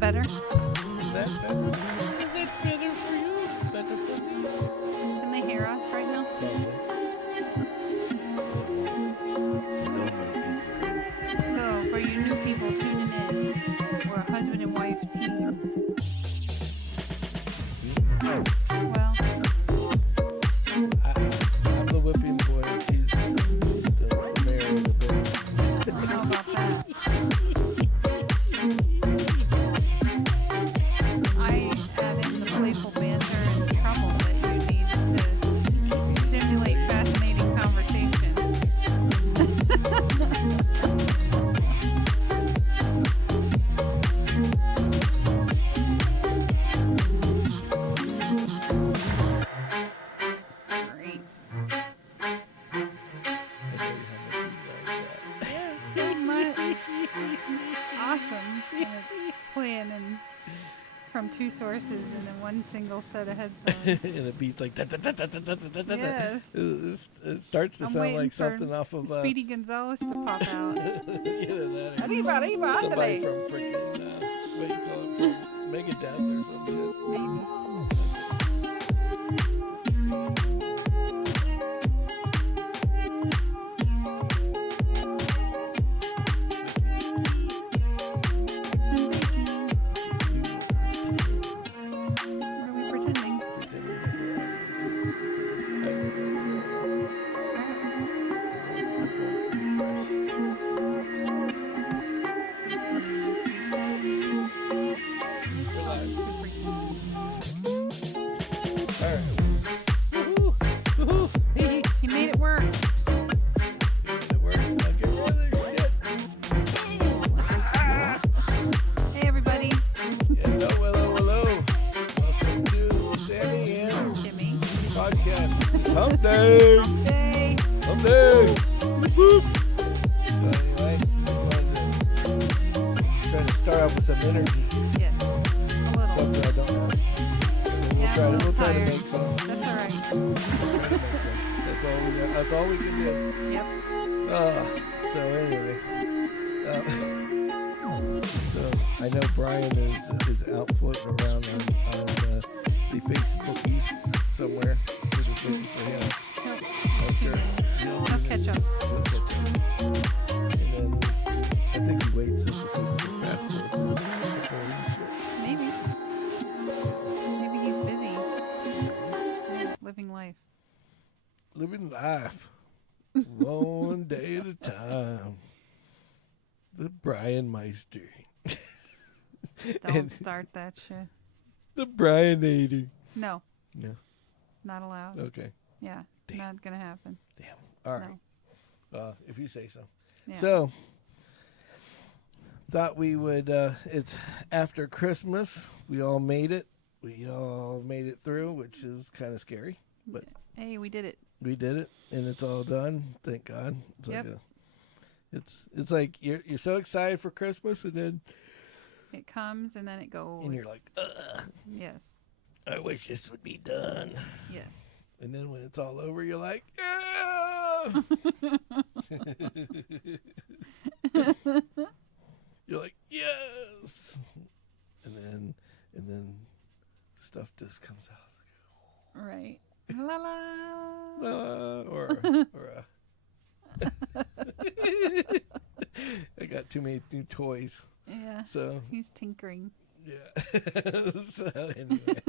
that better? Is that better? Is it better for you? Better for me? Can they hear us right now? Probably. So, for you new people tuning in, we're a husband and wife team. Well, I'm the whipping boy. She's the mayor of the building. how about that? I add in the playful banter and trouble that you need to stimulate fascinating conversation. Great. So much. Awesome. And it's playing from two sources and in one single set of headphones. And it beats like Yes. It starts to I'm sound waiting like for something off of Speedy Gonzalez to pop out. Somebody Arriba, from ándale. freaking what do you call it, from Megadeth or something. Maybe. What are we pretending? He made it work. Hey, everybody. Hello. Welcome to Sammy and Kimmy. podcast. Hump day. Hump day. Hump day. Whoop. So anyway, trying to start off with some energy. Yes. A little. Something I don't have. Yeah, I'm a We'll little try to tired. make some. That's all right. That's all we got. That's all we can do. Yep. So anyway, so I know Brian is out floating around on the Facebookies somewhere. We're just waiting for him. I'm sure He'll catch up. he'll catch up. And then I think he waits just to see if he fast forward before he shit. Maybe. Maybe he's busy. Living life. Living life one day at a time. The Brian Meister. Don't start that shit. The Brianator. No. No. Not allowed. Okay. Yeah. Damn. Not gonna happen. Damn. All right. No. If you say so. Yeah. So, thought we would, it's after Christmas. We all made it. We all made it through, which is kind of scary. But hey, we did it. we did it, and it's all done. Thank God. It's Yep. like it's like you're so excited for Christmas, and then It comes and then it goes. and you're like, ugh, Yes. I wish this would be done. Yes. And then when it's all over, you're like, yeah. You're like, yes. And then stuff just comes out. Right. La la. Or I got too many new toys. Yeah. So He's tinkering. yeah. So anyway.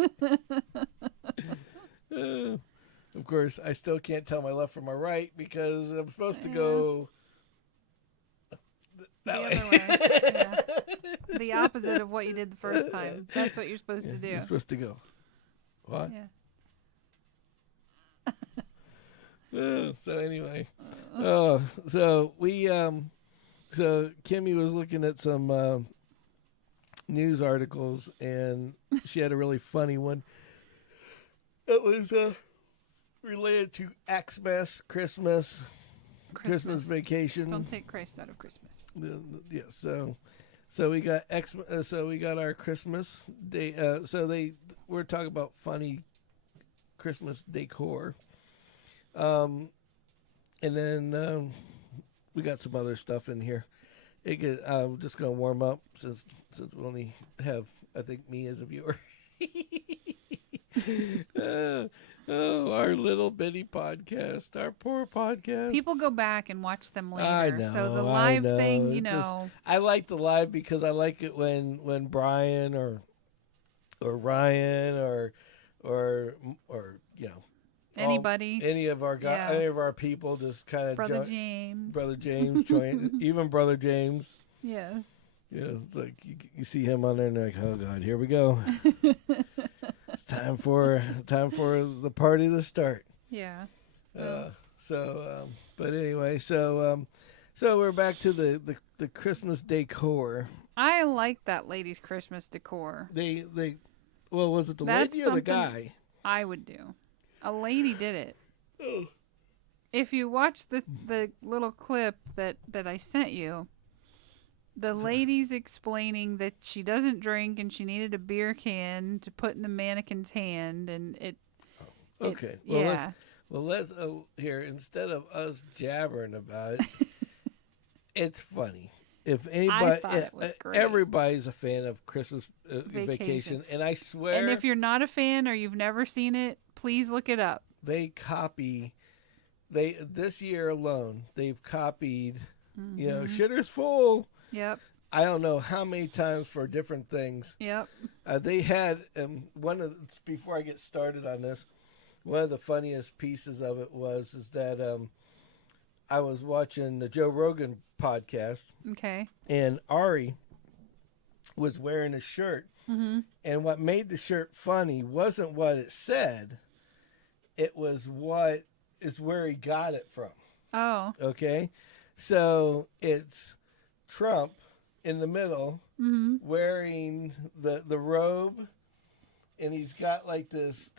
Of course, I still can't tell my left from my right because I'm supposed to go that The way. other way. Yeah. The opposite of what you did the first time. That's what you're supposed to do. You're supposed to go. What? Yeah. So anyway, so we so Kimmy was looking at some news articles, and she had a really funny one. It was related to Xmas, Christmas vacation. Don't take Christ out of Christmas. Yeah, so we got so we got our Christmas day. We're talking about funny Christmas decor. And then we got some other stuff in here. I'm just gonna warm up since we only have, I think, me as a viewer. Our little bitty podcast, our poor podcast. People go back and watch them later. I know. So the live thing, you It's just- know. I like the live because I like it when Brian or Ryan or you know, Anybody. any of our Yeah. any of our people just kind of Brother James. Brother James join, even Brother James. Yes. Yeah, it's like you see him on there and you're like, oh God, here we go. It's time for the party to start. Yeah. But anyway, so we're back to the Christmas decor. I like that lady's Christmas decor. Well, was it the That's lady or the something guy? I would do. A lady did it. Oh. If you watch the little clip that I sent you, the lady's explaining that she doesn't drink and she needed a beer can to put in the mannequin's hand, and it. Okay. Let's here, instead of us jabbering about it, it's funny. If anybody, I thought it was great. Everybody's a fan of Christmas Vacation, and I swear. And if you're not a fan or you've never seen it, please look it up. This year alone, they've copied, Mm-hmm. you know, Shitter's Full. Yep. I don't know how many times for different things. Yep. They had before I get started on this, one of the funniest pieces of it was that I was watching the Joe Rogan podcast. Okay. And Ari was wearing a shirt. Mm-hmm. And what made the shirt funny wasn't what it said. It was where he got it from. Oh. Okay? So it's Trump in the middle wearing the robe, and he's got like this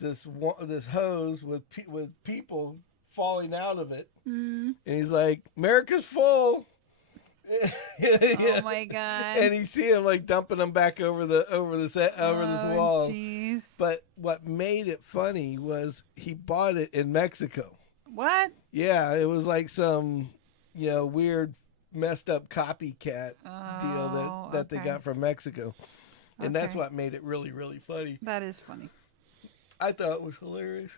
hose with people falling out of it. And he's like, America's full. Oh my God. And you see him like dumping them back over this wall. Jeez. But what made it funny was he bought it in Mexico. What? Yeah, it was like some, weird messed up copycat deal that they got from Mexico. And that's what made it really, really funny. That is funny. I thought it was hilarious.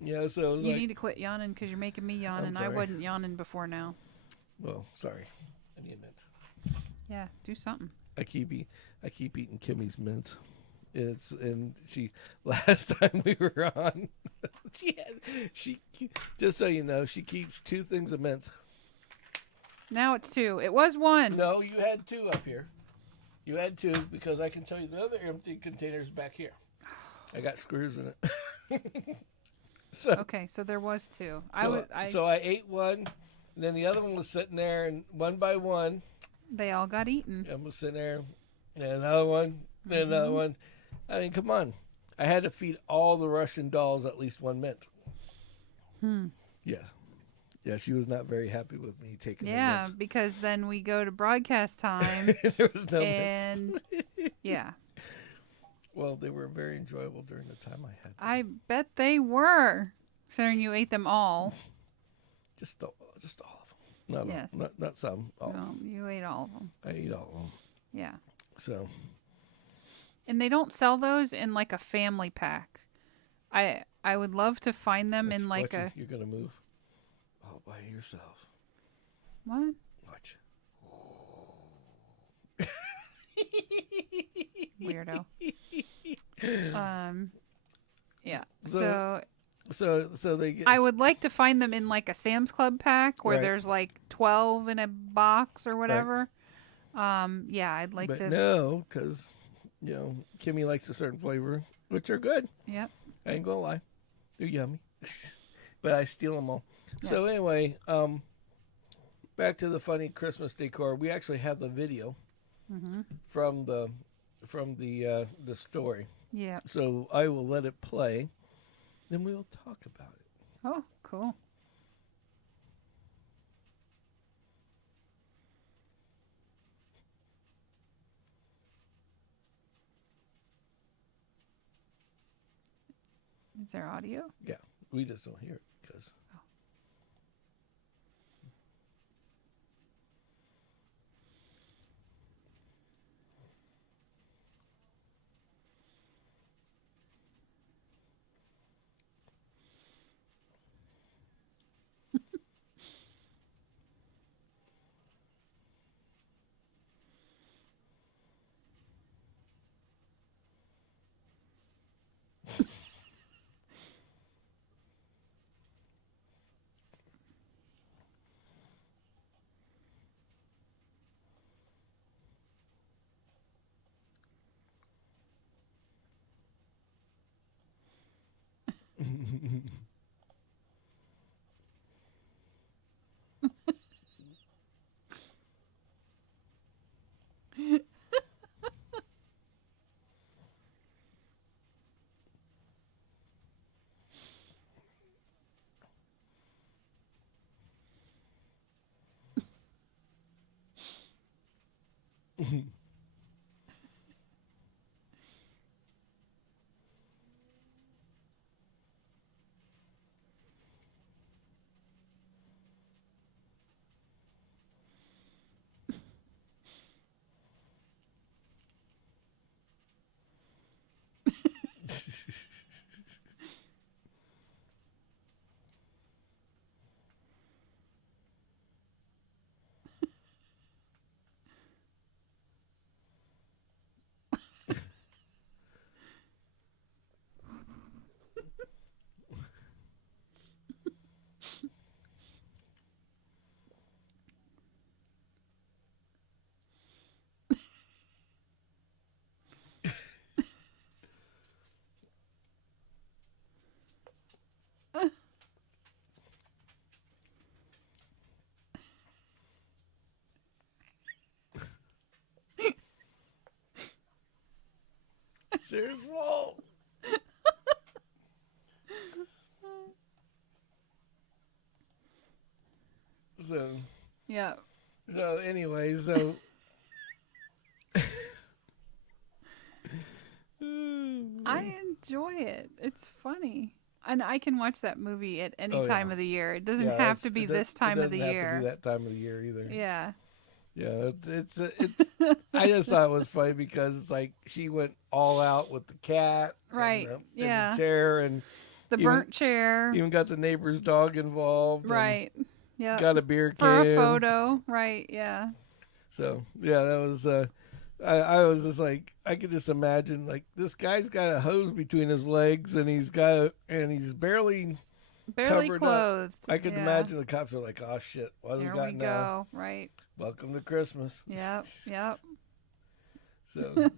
Yeah, so it was you need to quit yawning because you're making me yawn, and I wasn't yawning before now. Well, sorry. I need a mint. Yeah, do something. I keep eating Kimmy's mints. And she last time we were on, she just so you know, she keeps 2 things of mints. Now it's 2. It was 1. No, you had 2 up here. You had 2 because I can tell you the other empty container's back here. I got screws in it. Okay, so there was 2. So I ate one, and then the other one was sitting there, and one by one, they all got eaten. I was sitting there, and another one, then another one. I mean, come on. I had to feed all the Russian dolls at least 1 mint. Yeah. Yeah, she was not very happy with me taking the mints. Because then we go to broadcast time. There was no mints. Yeah. Well, they were very enjoyable during the time I had them. I bet they were, considering you ate them all. Just all of them. Not some. All. No, you ate all of them. I ate all of them. Yeah. So. And they don't sell those in like a family pack. I would love to find them in like a. You're gonna move all by yourself. What? Watch. Weirdo. Yeah. So they get. I would like to find them in like a Sam's Club pack where Right. there's like 12 in a box or whatever. Yeah, I'd like But to. no, because Kimmy likes a certain flavor, which are good. Yep. I ain't gonna lie, they're yummy. But I steal them all. Yes. So anyway, back to the funny Christmas decor. We actually have the video from the story. Yeah. So I will let it play, then we will talk about it. Oh, cool. Is there audio? Yeah, we just don't hear it because. It's his fault. So. Yeah. So anyway, so. I enjoy it. It's funny. And I can watch that movie at any Oh, time yeah. of the year. It doesn't Yeah, have to be this time of the It doesn't have year. to be that time of the year either. Yeah. Yeah, it's I just thought it was funny because it's like she went all out with the cat, Right. and Yeah. the chair, and The burnt chair. even got the neighbor's dog involved. Right. Yeah. Got a beer can For a photo. Right. Yeah. So yeah, that was. I was just like, I could just imagine like this guy's got a hose between his legs, and he's barely covered clothed. up. I could imagine the cops are like, "Oh shit, what do we got now? Go. Right. Welcome to Christmas." Yep. Yep. So.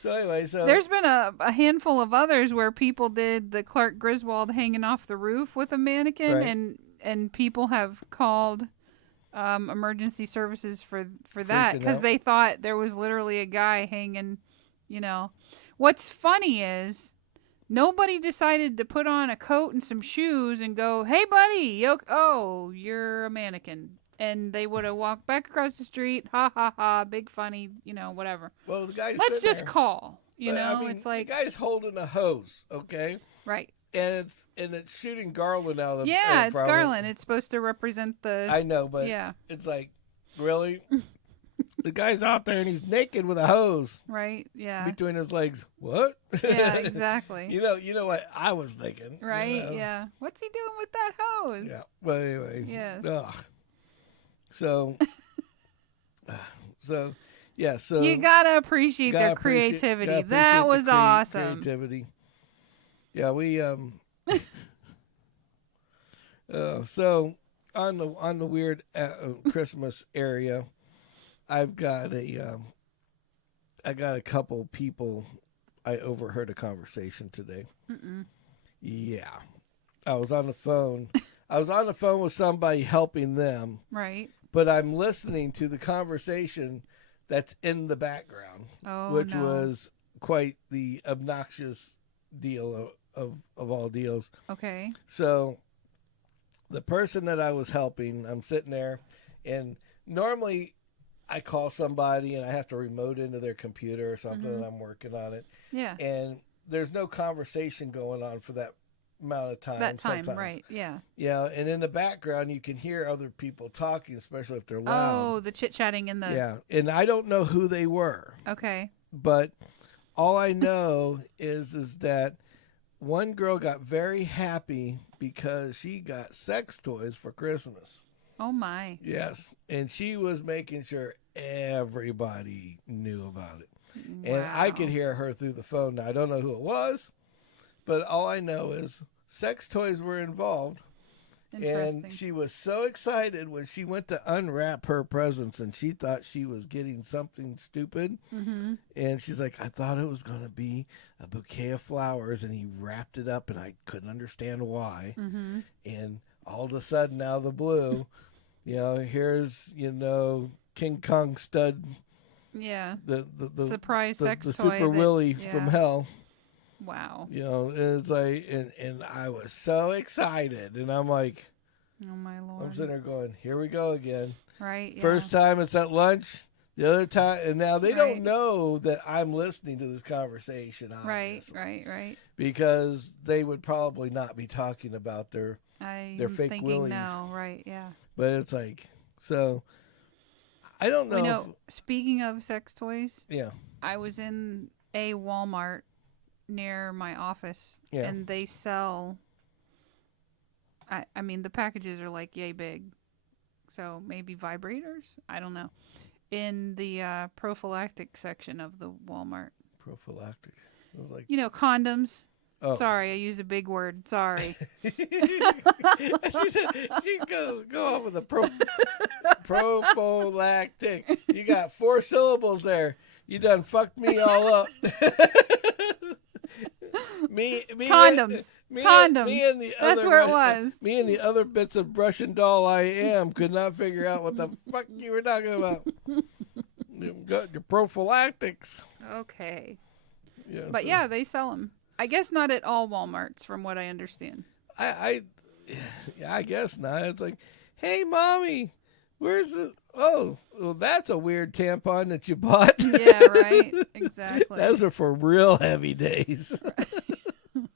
So anyway, there's been a handful of others where people did the Clark Griswold hanging off the roof with a mannequin, right. and people have called emergency services for that because they thought there was literally a guy hanging. You know, what's funny is nobody decided to put on a coat and some shoes and go, "Hey, buddy, you're a mannequin." And they would have walked back across the street, ha ha ha, big funny, whatever. Well, the guy's let's just there. Call, I mean, it's like the guy's holding a hose, okay? Right. And it's shooting garland out of the it's garland. It's supposed to represent the. I know, but it's like, really, the guy's out there and he's naked with a hose, right? Yeah, between his legs. What? Yeah, exactly. You know what I was thinking, right? Yeah, what's he doing with that hose? Yeah, but anyway, yeah. So, so you gotta appreciate their creativity. That was awesome. Creativity. Yeah, we so on the weird Christmas area, I've got I got a couple people. I overheard a conversation today. Yeah, I was on the phone. I was on the phone with somebody helping them. Right. But I'm listening to the conversation that's in the background, which was quite the obnoxious deal of all deals. Okay. So the person that I was helping, I'm sitting there, and normally I call somebody and I have to remote into their computer or something, and I'm working on it. Yeah. And there's no conversation going on for that amount of time. That time, sometimes. right? Yeah. Yeah, and in the background you can hear other people talking, especially if they're loud. Oh, the chit chatting in the. Yeah, and I don't know who they were. Okay. But all I know is that one girl got very happy because she got sex toys for Christmas. Oh my. Yes, and she was making sure everybody knew about it. Wow. And I could hear her through the phone. Now I don't know who it was. But all I know is sex toys were involved, Interesting. And she was so excited when she went to unwrap her presents, and she thought she was getting something stupid. Mm-hmm. And she's like, I thought it was going to be a bouquet of flowers, and he wrapped it up, and I couldn't understand why. Mm-hmm. And all of a sudden, out of the blue, here's, King Kong stud. Yeah. The surprise sex the toy. Super Willie from hell. Wow. And it's like, and I was so excited, and I'm like, oh my Lord. I'm sitting there going, here we go again. Right. Yeah. First time it's at lunch. The other time, and now they don't know that I'm listening to this conversation. Obviously, Right. Because they would probably not be talking about their fake willies. No, right? Yeah. But it's like, so I don't know. Speaking of sex toys, yeah, I was in a Walmart near my office, and they sell. I mean, the packages are like yay big, so maybe vibrators. I don't know. In the prophylactic section of the Walmart. Prophylactic, like condoms. Oh. Sorry, I used a big word. Sorry. she go on with a prophylactic. You got 4 syllables there. You done fucked me all up. me condoms. Condoms. Me and the That's other, where it was. Me and the other bits of brush and doll I am could not figure out what the fuck you were talking about. You got your prophylactics. Okay. Yeah, but they sell them. I guess not at all Walmarts, from what I understand. I guess not. It's like, hey, mommy, where's the? Oh, well, that's a weird tampon that you bought. Yeah, right. Exactly. Those are for real heavy days.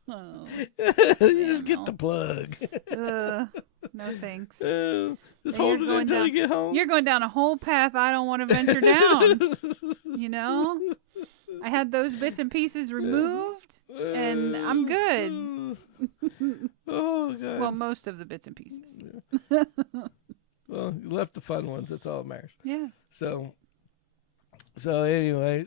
Oh, you just get the plug. No thanks. Just hold it until you get home. You're going down a whole path I don't want to venture down. I had those bits and pieces removed, and I'm good. Oh, God. Well, most of the bits and pieces. Yeah. Well, you left the fun ones. That's all that matters. Yeah. So anyway,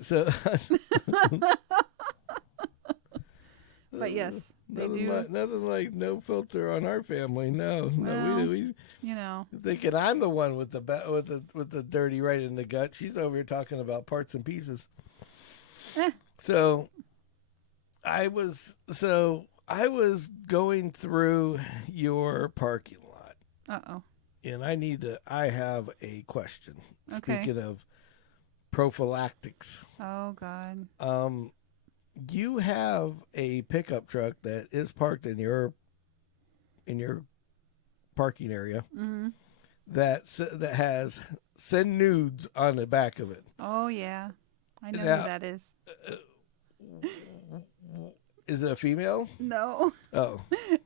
But yes, they do. Nothing like no filter on our family. No, we thinking I'm the one with the dirty right in the gut. She's over here talking about parts and pieces. So I was going through your parking lot. Uh-oh. And I have a question. Okay. Speaking of prophylactics. Oh, God. You have a pickup truck that is parked in your parking area. Mm-hmm. that has send nudes on the back of it. Oh, yeah. I know Now, who that is. Is it a female? No. Oh.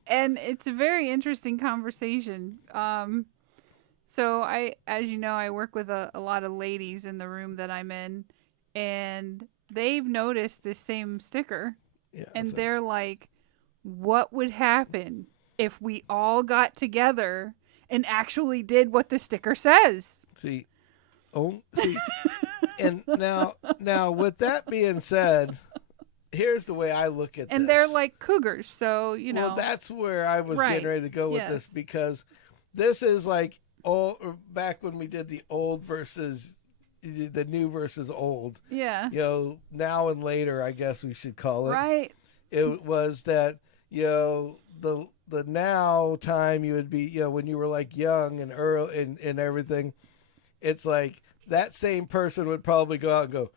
And it's a very interesting conversation. So as you know, I work with a lot of ladies in the room that I'm in, and they've noticed this same sticker. Yeah, and they're like, what would happen if we all got together and actually did what the sticker says? See. And now with that being said, here's the way I look at this. And they're like cougars, so, Well, that's where I was getting ready to go with Yes. this, because this is like back when we did the old versus the new versus old. Yeah. Now and later, I guess we should call it. Right. It was that, the now time you would be, when you were like young and early and everything, it's like that same person would probably go out and go,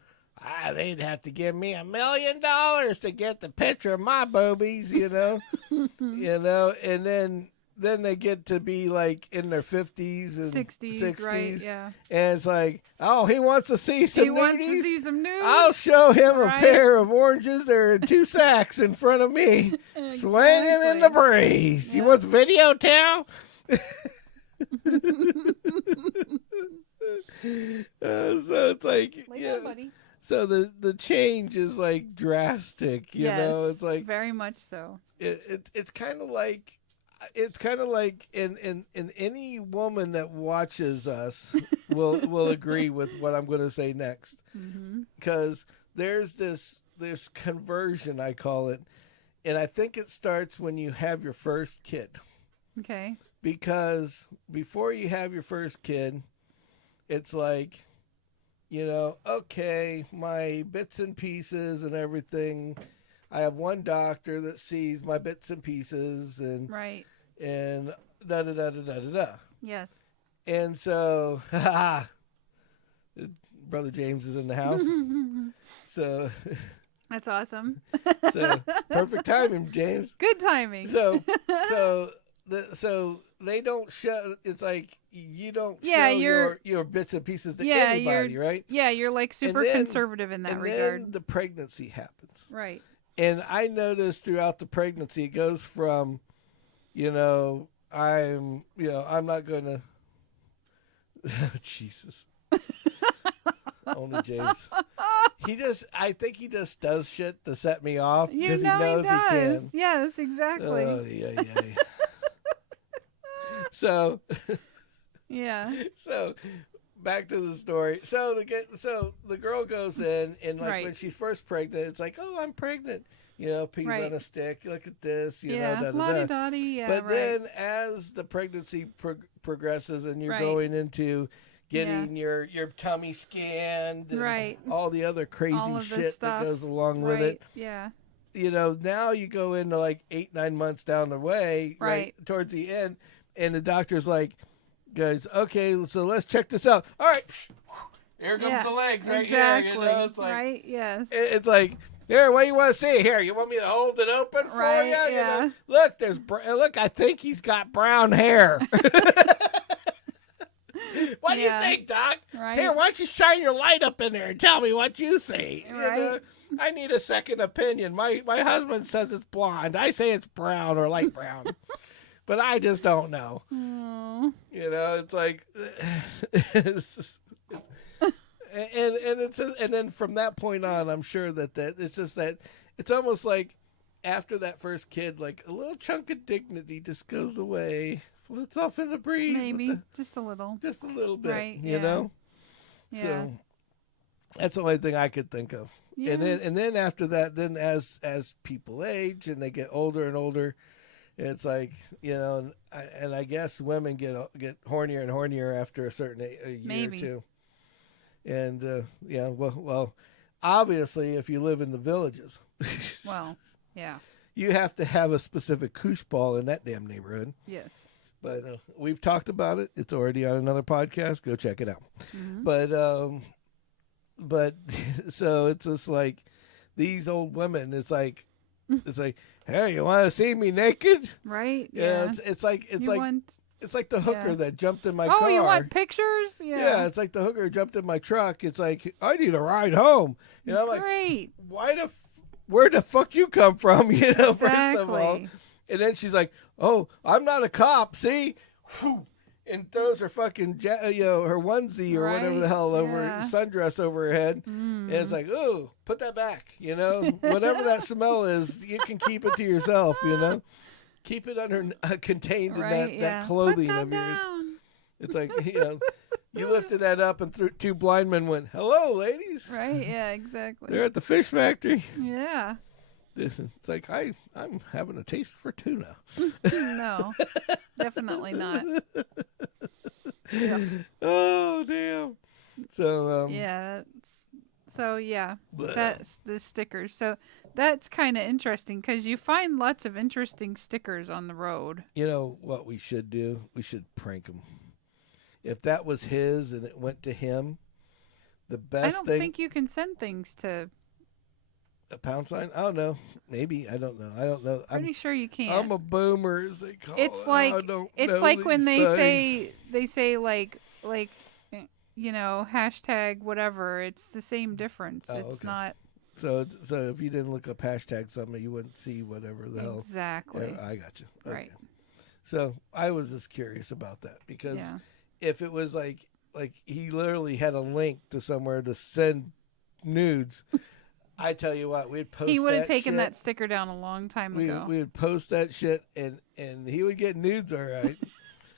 they'd have to give me $1 million to get the picture of my boobies, and then they get to be like in their 50s and 60s, right? Yeah. And it's like, oh, he wants to see some nudies? Wants to see some nudes? I'll show him a pair of oranges. They're in 2 sacks in front of me, swinging in the breeze. Yep. He wants video towel? So it's like, buddy. So the change is like drastic, you know. It's like very much so. It's kind of like in any woman that watches us will agree with what I'm going to say next, because there's this conversion, I call it, and I think it starts when you have your first kid. Okay. because before you have your first kid, it's like, okay, my bits and pieces and everything. I have one doctor that sees my bits and pieces and right. And da da da da da da. Yes. And so, Brother James is in the house. So that's awesome. So perfect timing, James. Good timing. So they don't show. It's like you don't show your bits and pieces to anybody, right? Yeah, you're like super conservative in that regard. And then the pregnancy happens, right? And I noticed throughout the pregnancy, it goes from, I'm not going to. Jesus. Only James. I think he just does shit to set me off because he knows he can. Yes, exactly. Oh, yeah. So. Yeah. So, back to the story. So the girl goes in, and when she's first pregnant, it's like, oh, I'm pregnant. Peas on a stick. Look at this. La-di-da-di, yeah. But then, as the pregnancy progresses, and you're going into getting your tummy scanned, and all the other crazy shit that goes along with it. Yeah. Now you go into like 8-9 months down the way, right towards the end, and the doctor's like, goes, okay, so let's check this out. All right, here comes the legs right here. It's like, right, yes. It's like, here, what do you want to see here? You want me to hold it open for you? Yeah. Look, I think he's got brown hair. What do you think, Doc? Right. Here, why don't you shine your light up in there and tell me what you see? Right. I need a second opinion. My husband says it's blonde. I say it's brown or light brown. But I just don't know. Aww. It's like, and then from that point on, I'm sure that it's just that it's almost like after that first kid, like a little chunk of dignity just goes away, floats off in the breeze. Maybe just a little bit, right? you know. Yeah. So that's the only thing I could think of. Yeah. And then after that, then as people age and they get older and older. It's like, and I guess women get hornier and hornier after a certain year Maybe. or two. And, well, obviously, if you live in the villages, well, yeah, you have to have a specific koosh ball in that damn neighborhood. Yes. But we've talked about it. It's already on another podcast. Go check it out. Mm-hmm. But so it's just like these old women. It's like, hey, you want to see me naked? Right. Yeah. It's like the hooker that jumped in my car. Oh, you want pictures? Yeah. Yeah, it's like the hooker jumped in my truck. It's like, I need a ride home. I'm Great. like, where the fuck you come from? Exactly. First of all. And then she's like, oh, I'm not a cop. See? Whew. And throws her fucking, her onesie or whatever the hell over sundress over her head. And it's like, ooh, put that back. Whatever that smell is, you can keep it to yourself. Keep it contained in that clothing of yours. It's like, you lifted that up and two blind men went, hello, ladies. Right. Yeah. Exactly. They're at the fish factory. Yeah. It's like, I'm having a taste for tuna. No, definitely not. Yeah. Oh, damn. So, that's the stickers. So that's kind of interesting because you find lots of interesting stickers on the road. You know what we should do? We should prank him. If that was his and it went to him, the best thing... I don't think you can send things to... A pound sign? I don't know. Maybe. I don't know. Pretty sure you can't. I'm a boomer, as they call it. It's like when they say like hashtag whatever. It's the same difference. It's not. So if you didn't look up hashtag something, you wouldn't see whatever the hell. Exactly. Yeah, I got you. Okay. Right. So I was just curious about that because if it was like he literally had a link to somewhere to send nudes. I tell you what, we'd post. He would have taken shit. that sticker down a long time ago. We would post that shit, and he would get nudes, all right.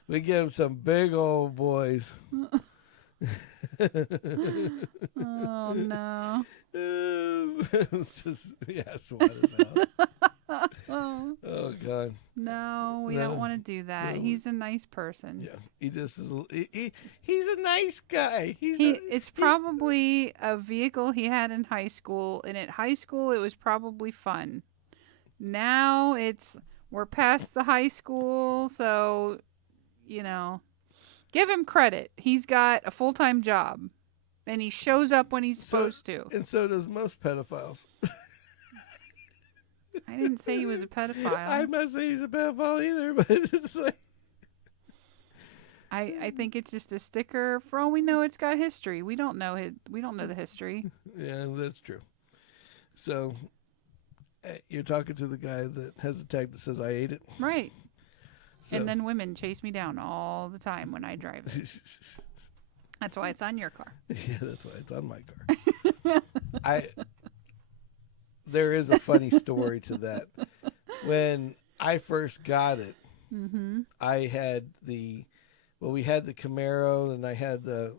We'd get him some big old boys. Oh no! It's just, SWAT his house. Oh God. No, we don't want to do that. No. He's a nice person. Yeah, he just is. He's a nice guy. It's probably a vehicle he had in high school, and at high school it was probably fun. Now we're past the high school, so give him credit. He's got a full-time job, and he shows up when he's supposed to. And so does most pedophiles. I didn't say he was a pedophile. I'm not saying he's a pedophile either, but it's like I think it's just a sticker. For all we know, it's got history. We don't know the history. Yeah, that's true. So you're talking to the guy that has a tag that says I ate it, right? So. And then women chase me down all the time when I drive it. That's why it's on your car. Yeah, that's why it's on my car. There is a funny story to that. When I first got it, I had we had the Camaro, and I had a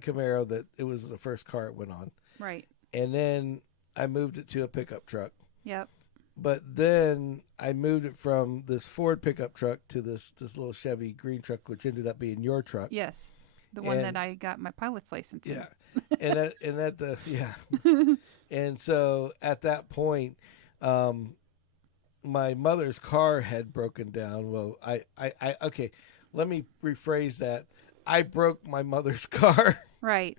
Camaro that it was the first car it went on. Right. And then I moved it to a pickup truck. Yep. But then I moved it from this Ford pickup truck to this little Chevy green truck, which ended up being your truck. Yes. The one that I got my pilot's license in. Yeah. And so at that point, my mother's car had broken down. Well, okay, let me rephrase that. I broke my mother's car. Right.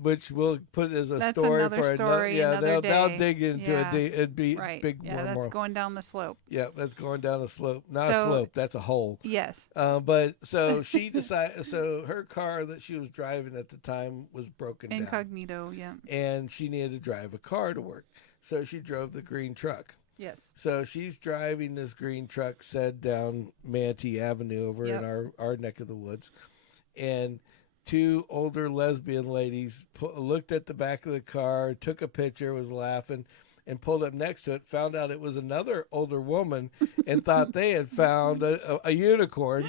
Which we'll put as a That's story another for story, another day. day. They'll dig into it'd be right. big Yeah, more. that's going down the slope. Yeah, that's going down a slope. Not a slope, that's a hole. Yes. But so she decided. So her car that she was driving at the time was broken down. Incognito, yeah. And she needed to drive a car to work, so she drove the green truck. Yes. So she's driving this green truck, said down Manatee Avenue over in our neck of the woods, and two older lesbian ladies looked at the back of the car, took a picture, was laughing, and pulled up next to it, found out it was another older woman, and thought they had found a unicorn.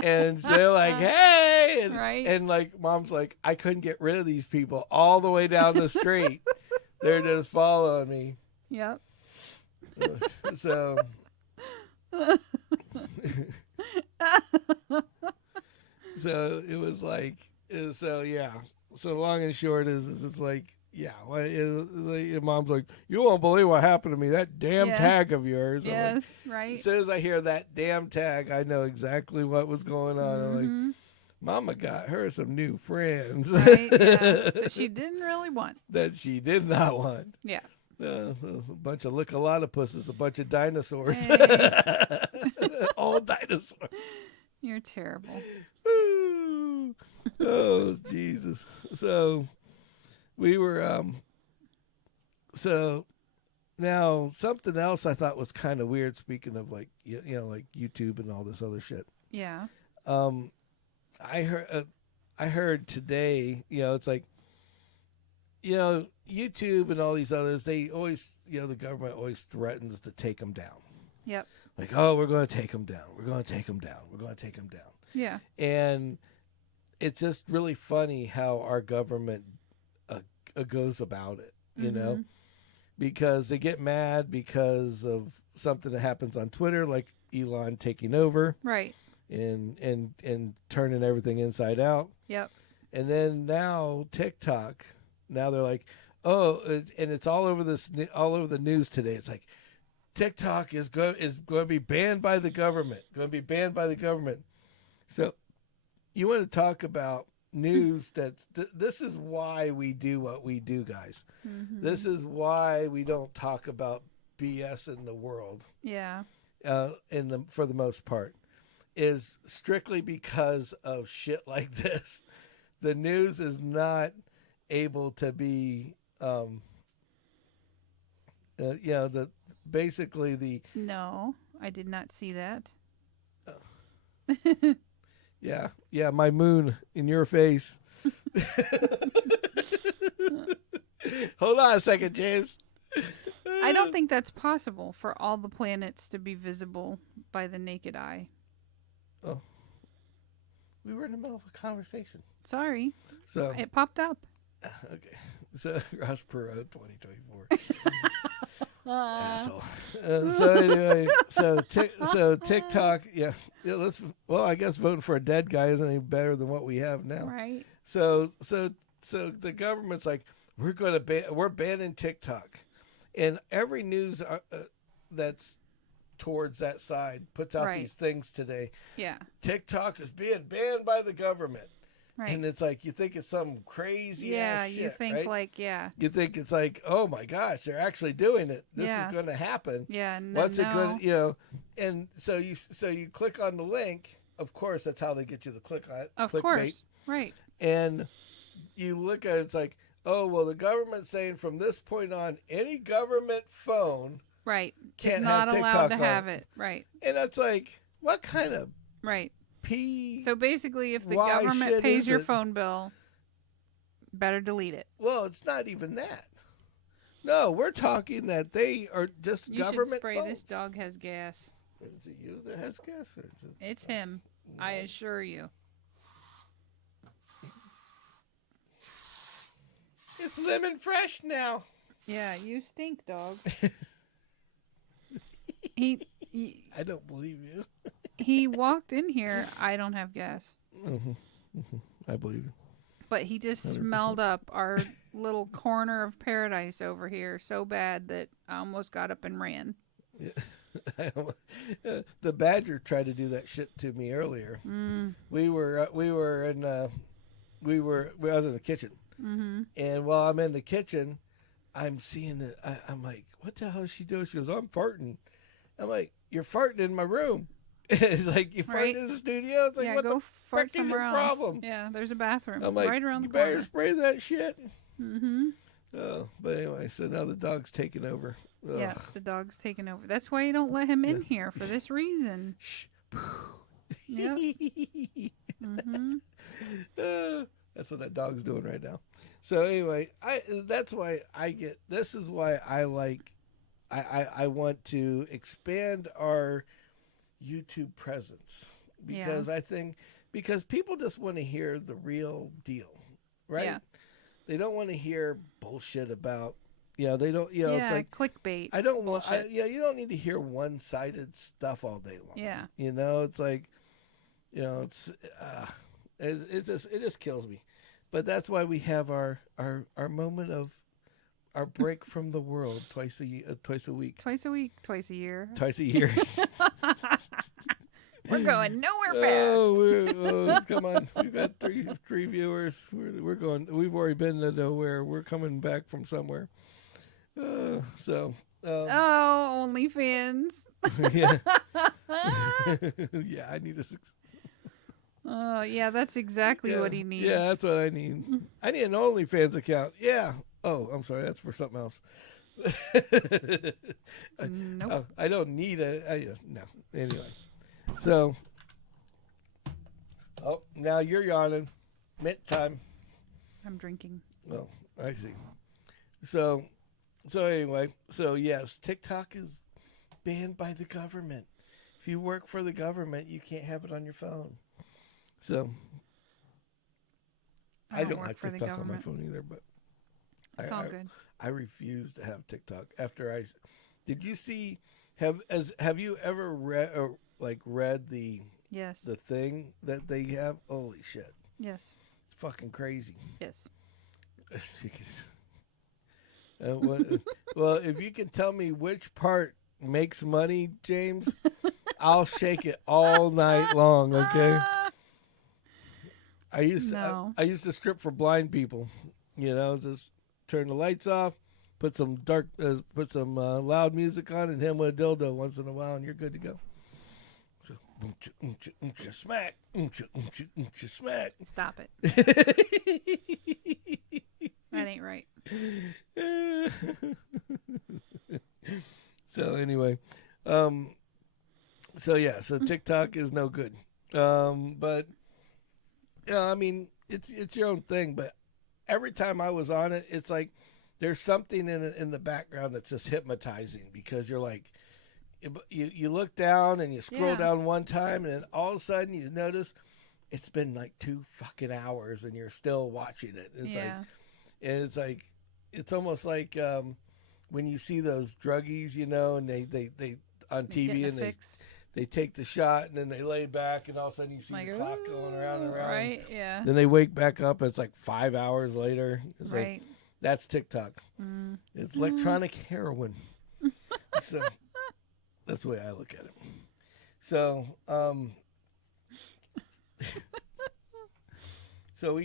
And they're like, hey! And, and like, Mom's like, I couldn't get rid of these people all the way down the street. They're just following me. Yep. So... So it was like, so yeah. So long and short is it's like, yeah. Mom's like, you won't believe what happened to me. That damn tag of yours. Yes, like, right. As soon as I hear that damn tag, I know exactly what was going on. I'm like, Mama got her some new friends. Right, yeah. That she didn't really want. That she did not want. Yeah. A bunch of lick-a-lot-of-pusses, a bunch of dinosaurs. Hey. All dinosaurs. You're terrible. Oh, Jesus. So we were, so now something else I thought was kind of weird, speaking of like, like YouTube and all this other shit. Yeah. I heard today, it's like, YouTube and all these others, they always, the government always threatens to take them down. Yep. Like, oh, we're going to take them down. We're going to take them down. We're going to take them down. Yeah. And it's just really funny how our government goes about it, you know, because they get mad because of something that happens on Twitter, like Elon taking over. Right. And turning everything inside out. Yep. And then now TikTok, now they're like, oh, and it's all over the news today. It's like, TikTok is going to be banned by the government. Going to be banned by the government. So, you want to talk about news? This is why we do what we do, guys. This is why we don't talk about BS in the world. Yeah. For the most part, is strictly because of shit like this. The news is not able to be, basically the... No, I did not see that. Yeah, my moon in your face. Hold on a second, James. I don't think that's possible for all the planets to be visible by the naked eye. Oh. We were in the middle of a conversation. Sorry. So it popped up. Okay. So Ross Perot 2024. Asshole. So anyway, so TikTok, yeah. I guess voting for a dead guy isn't any better than what we have now. Right. So the government's like, we're banning TikTok, and every news that's towards that side puts out these things today. Yeah. TikTok is being banned by the government. Right. And it's like, you think it's some crazy ass shit, you think right? You think it's like, oh my gosh, they're actually doing it. This is going to happen. Yeah. And what's it going to, and so you click on the link. Of course, that's how they get you to click on it. Of clickbait. course. Right. And you look at it, it's like, oh, well, the government's saying from this point on, any government phone can't not have TikTok allowed to on have it. Right. And that's like, what kind of So basically, if the government pays your phone bill, better delete it. Well, it's not even that. No, we're talking that they are just government should spray phones. This dog has gas. Is it you that has gas? Or is it... It's him. No. I assure you. It's lemon fresh now. Yeah, you stink, dog. I don't believe you. He walked in here. I don't have gas. Mm-hmm. Mm-hmm. I believe you. But he just 100%. Smelled up our little corner of paradise over here so bad that I almost got up and ran. Yeah. The badger tried to do that shit to me earlier. I was in the kitchen, and while I'm in the kitchen, I'm seeing it. I'm like, what the hell is she doing? She goes, I'm farting. I'm like, you're farting in my room. It's like, you farted in the studio. It's like, what the fuck is your problem? Yeah, there's a bathroom I'm like, right around the corner. corner. You better spray that shit. Oh, but anyway, so now the dog's taking over. Ugh. Yeah, the dog's taking over. That's why you don't let him in here, for this reason. Shh. Yep. That's what that dog's doing right now. So anyway, that's why this is why I like, I want to expand our YouTube presence, because I think, because people just want to hear the real deal, right? Yeah. They don't want to hear bullshit about, they don't, it's like clickbait. I don't want, you don't need to hear one-sided stuff all day long. Yeah. It's like, it's, it just kills me. But that's why we have our moment of our break from the world twice a week. Twice a week, twice a year. Twice a year. We're going nowhere fast. Come on. We've got three viewers. We're going. We've already been to nowhere. We're coming back from somewhere. OnlyFans. Yeah. Yeah, I need to. Yeah, that's exactly what he needs. Yeah, that's what I need. I need an OnlyFans account. Yeah. Oh, I'm sorry. That's for something else. Nope. I don't need no. Anyway. So. Oh, now you're yawning. Mint time. I'm drinking. Oh, I see. So anyway. So, yes, TikTok is banned by the government. If you work for the government, you can't have it on your phone. So, I don't have TikTok on my phone either, but it's all good. I refuse to have TikTok. Did you see? Have you ever read the the thing that they have? Holy shit! Yes, it's fucking crazy. Yes. Well, if you can tell me which part makes money, James, I'll shake it all night long. Okay. I used to strip for blind people, just turn the lights off, put some loud music on, and hit them with a dildo once in a while, and you're good to go. So, smack, smack. Stop it. That ain't right. So anyway, so TikTok is no good, but. I mean, it's your own thing, but every time I was on it, it's like there's something in the background that's just hypnotizing, because you're like, you look down and you scroll down one time, and then all of a sudden you notice it's been like 2 fucking hours and you're still watching it. It's it's almost like when you see those druggies, you know, and they on TV and they take the shot and then they lay back and all of a sudden you see like, the clock going around and around. Right, yeah. Then they wake back up and it's like 5 hours later. It's right. like, that's TikTok. It's electronic heroin. So that's the way I look at it. So, so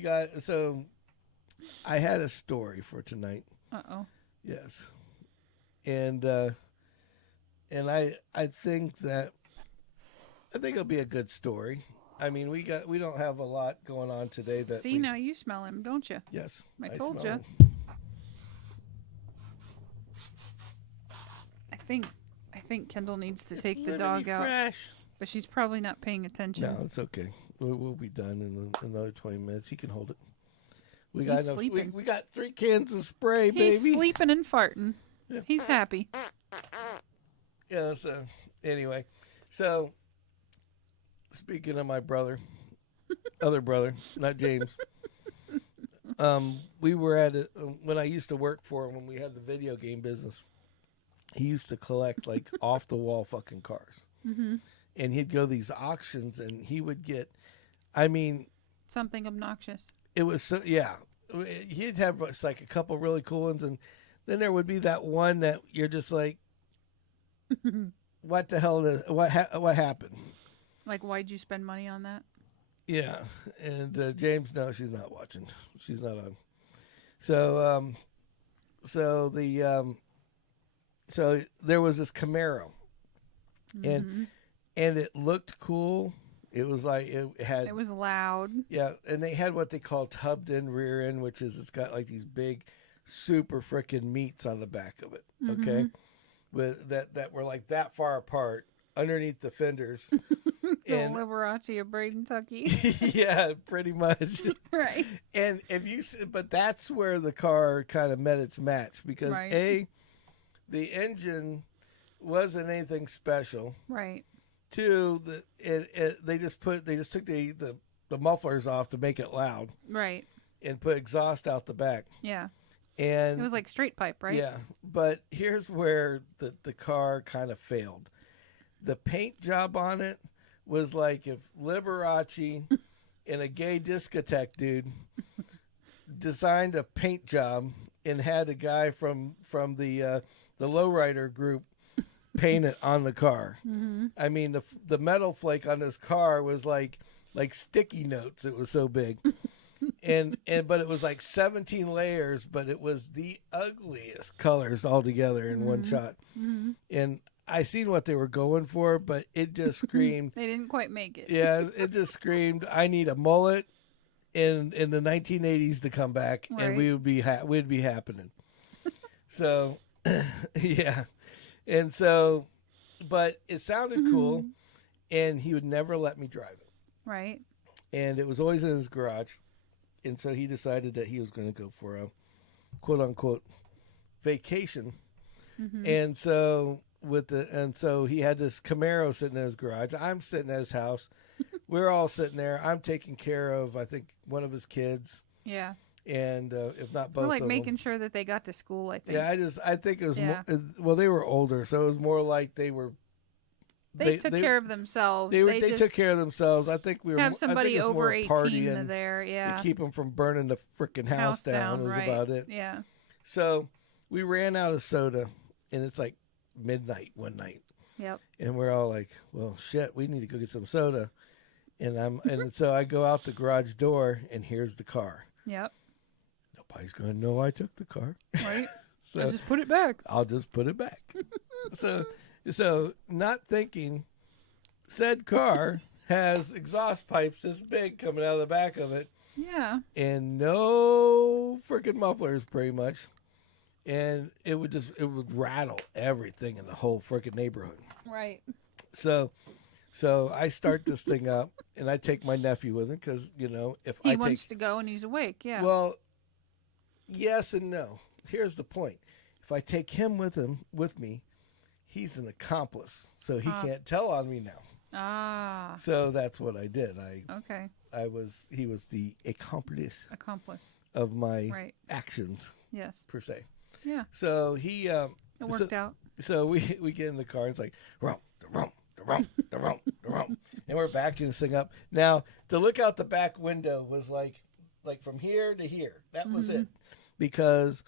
I had a story for tonight. Uh-oh. Yes. And I think it'll be a good story. I mean, we don't have a lot going on today. Now you smell him, don't you? Yes. I told you. I think Kendall needs to take the dog out. Fresh. But she's probably not paying attention. No, it's okay. We'll be done in another 20 minutes. He can hold it. We got 3 cans of spray, baby. He's sleeping and farting. Yeah. He's happy. Yeah, so anyway. So speaking of my brother, other brother, not James. We were at it when I used to work for him when we had the video game business. He used to collect like off the wall fucking cars. Mm-hmm. And he'd go to these auctions and he would get, I mean, something obnoxious. It was so, yeah. He'd have like a couple really cool ones, and then there would be that one that you're just like, what the hell? What happened? Like, why'd you spend money on that? Yeah, and James, no, she's not watching. She's not on. So, so there was this Camaro, and it looked cool. It was like it was loud. Yeah, and they had what they call tubbed in rear end, which is it's got like these big, super frickin' meats on the back of it. Okay, with that were like that far apart underneath the fenders. The Liberace of Braden Tucky. Yeah, pretty much. Right. And but that's where the car kind of met its match because the engine wasn't anything special. Right. 2, they just took the mufflers off to make it loud. Right. And put exhaust out the back. Yeah. And it was like straight pipe, right? Yeah. But here's where the car kind of failed. The paint job on it was like if Liberace and a gay discotheque dude designed a paint job and had a guy from the lowrider group paint it on the car. I mean, the metal flake on this car was like sticky notes. It was so big, but it was like 17 layers, but it was the ugliest colors all together in one shot. And I seen what they were going for, but it just screamed. They didn't quite make it. Yeah, it just screamed. I need a mullet in the 1980s to come back, and we'd be happening. So, yeah. And so, but it sounded cool, and he would never let me drive it. Right. And it was always in his garage. And so he decided that he was going to go for a quote-unquote vacation. And so he had this Camaro sitting in his garage. I'm sitting at his house. We're all sitting there. I'm taking care of, I think, one of his kids. Yeah. And if not both, we're like making sure that they got to school. I think. Yeah, I think it was more, they were older, so it was more like they were. They took care of themselves. They took care of themselves. I think we were have somebody over 18 there. Yeah, to keep them from burning the freaking house down was about it. Yeah. So we ran out of soda, and it's like midnight one night. Yep. And we're all like, "Well, shit, we need to go get some soda." And so I go out the garage door, and here's the car. Yep. Nobody's going to know I took the car. Right. So I'll just put it back. I'll just put it back. So not thinking, said car has exhaust pipes this big coming out of the back of it. Yeah. And no freaking mufflers pretty much. And it would rattle everything in the whole freaking neighborhood. Right. So I start this thing up, and I take my nephew with him because, if he wants to go and he's awake, yeah. Well, yes and no. Here's the point. If I take him with me, he's an accomplice, so he can't tell on me now. Ah. So that's what I did. He was the accomplice of my actions. Yes. Per se. Yeah. So he It worked out. So we get in the car. And it's like rump, rump, rump, rump, rump, and we're backing this thing up. Now to look out the back window was like from here to here. That was it, because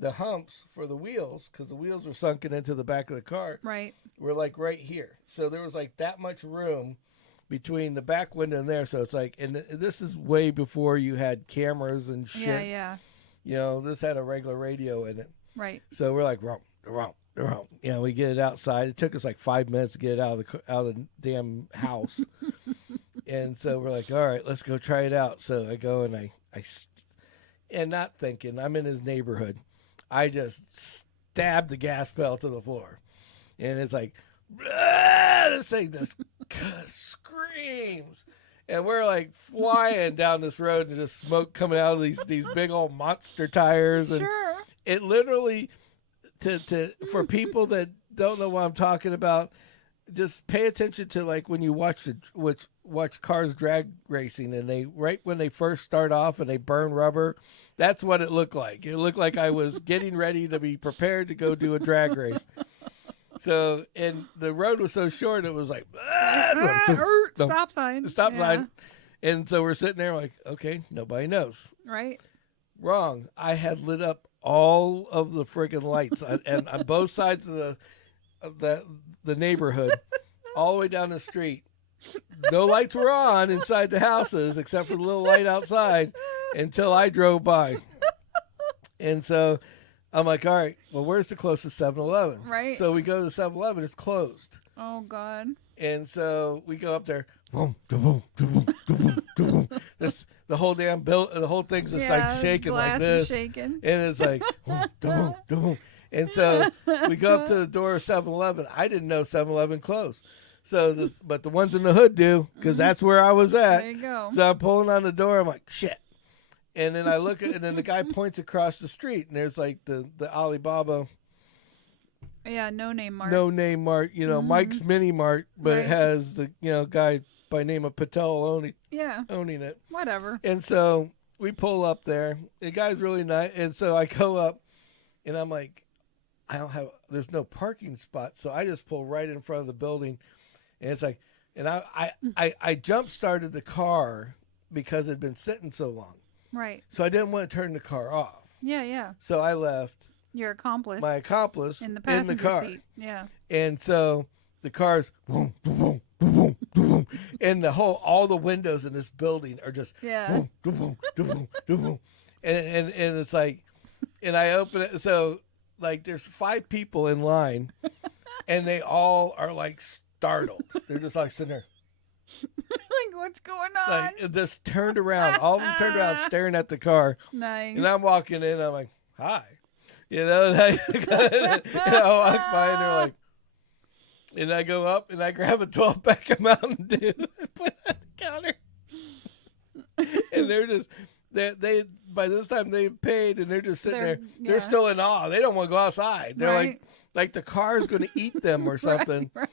the humps for the wheels, because the wheels were sunken into the back of the car, right, were like right here. So there was like that much room between the back window and there. So it's like, and this is way before you had cameras and shit. Yeah, yeah. You know, this had a regular radio in it. Right. So we're like, rump, rump, rump. You know, we get it outside. It took us like 5 minutes to get it out of the damn house. And so we're like, all right, let's go try it out. So I go and and not thinking, I'm in his neighborhood. I just stabbed the gas pedal to the floor. And it's like, this thing just screams. And we're like flying down this road and just smoke coming out of these big old monster tires. And sure. It literally, for people that don't know what I'm talking about, just pay attention to like when you watch cars drag racing, and right when they first start off and they burn rubber, that's what it looked like. It looked like I was getting ready to be prepared to go do a drag race. So, and the road was so short, it was like stop sign. Stop sign. And so we're sitting there like, okay, nobody knows. Right. Wrong. I had lit up all of the friggin' lights and on both sides of the neighborhood, all the way down the street. No lights were on inside the houses except for the little light outside until I drove by. And so I'm like, all right, well, where's the closest 7-Eleven? Right. So we go to the 7-Eleven. It's closed. Oh, God. And so we go up there. The whole damn the whole thing's just like shaking like this. Is shaking. And it's like, and so we go up to the door of 7-Eleven. I didn't know 7-Eleven closed. So but the ones in the hood do, because that's where I was at. There you go. So I'm pulling on the door. I'm like, shit. And then I look and then the guy points across the street, and there's like the Alibaba. Yeah, no name mart. No name mart, Mike's Mini Mart, but Right. it has the guy by name of Patel owning it. Whatever. And so we pull up there. The guy's really nice, and so I go up, and I'm like, there's no parking spot, so I just pull right in front of the building, and it's like, and I jump started the car because it had been sitting so long, Right. so I didn't want to turn the car off. Yeah, yeah. So I left Your accomplice. my accomplice in the passenger car. seat. Yeah. And so the car's boom, boom, boom, boom, boom, and all the windows in this building are just boom, boom, boom, boom, and it's like, and I open it, so like there's 5 people in line, and they all are like startled. They're just like sitting there, Like, what's going on? like just turned around. All of them turned around, staring at the car. Nice. And I'm walking in. I'm like, hi, and I walk by, and they're like. And I go up and I grab a 12-pack of Mountain Dew and put it on the counter. And they're just, they by this time they've paid, and they're just sitting there. Yeah. They're still in awe. They don't want to go outside. They're Right. like the car's going to eat them or something. Right.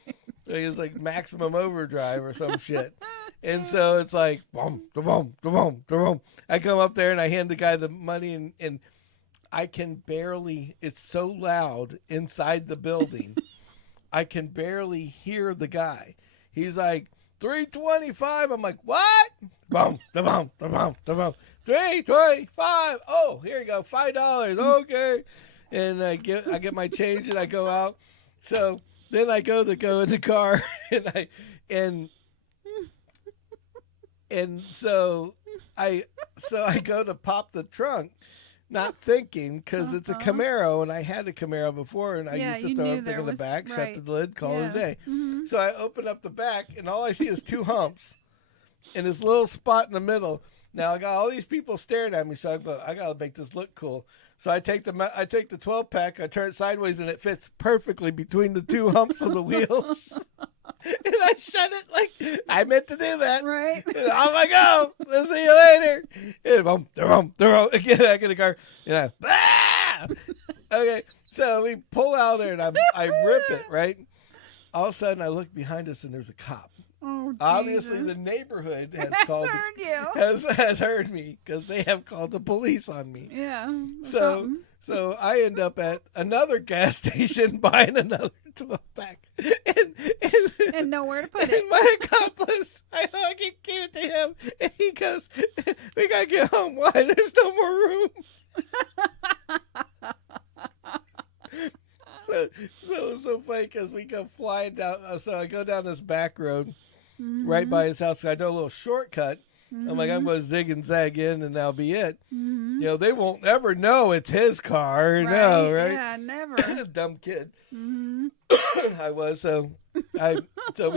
Like it's like maximum overdrive or some shit. And so it's like, boom, boom, boom, boom. I come up there and I hand the guy the money, and I can barely, it's so loud inside the building. I can barely hear the guy. He's like, 325. I'm like, what? Boom, boom, boom, boom. 325. Oh, here you go. $5. Okay. And I get my change and I go out. So then I go in the car and so I go to pop the trunk. Not thinking, because it's a Camaro, and I had a Camaro before, and I used to throw everything in the back, right. shut the lid, call it a day. Mm-hmm. So I open up the back, and all I see is 2 humps and this little spot in the middle. Now I got all these people staring at me, so I got to make this look cool. So I take the 12-pack, I turn it sideways, and it fits perfectly between the 2 humps of the wheels. And I shut it like I meant to do that. Right. And off I go. I'll see you later. And boom, get back in the car. Okay, so we pull out there, and I rip it, right? All of a sudden, I look behind us, and there's a cop. Oh, Jesus. Obviously, the neighborhood has called heard you. has heard me, because they have called the police on me. Yeah. So So I end up at another gas station buying another 12-pack. And nowhere to put and it. my accomplice, I gave it to him, and he goes, "We got to get home. Why? There's no more room." So it was so funny because we go flying down. So I go down this back road right by his house. So I do a little shortcut. I'm like, I'm going to zig and zag in, and that'll be it. You know, they won't ever know it's his car. Right? No, right? Yeah, never. Dumb kid. I was. So we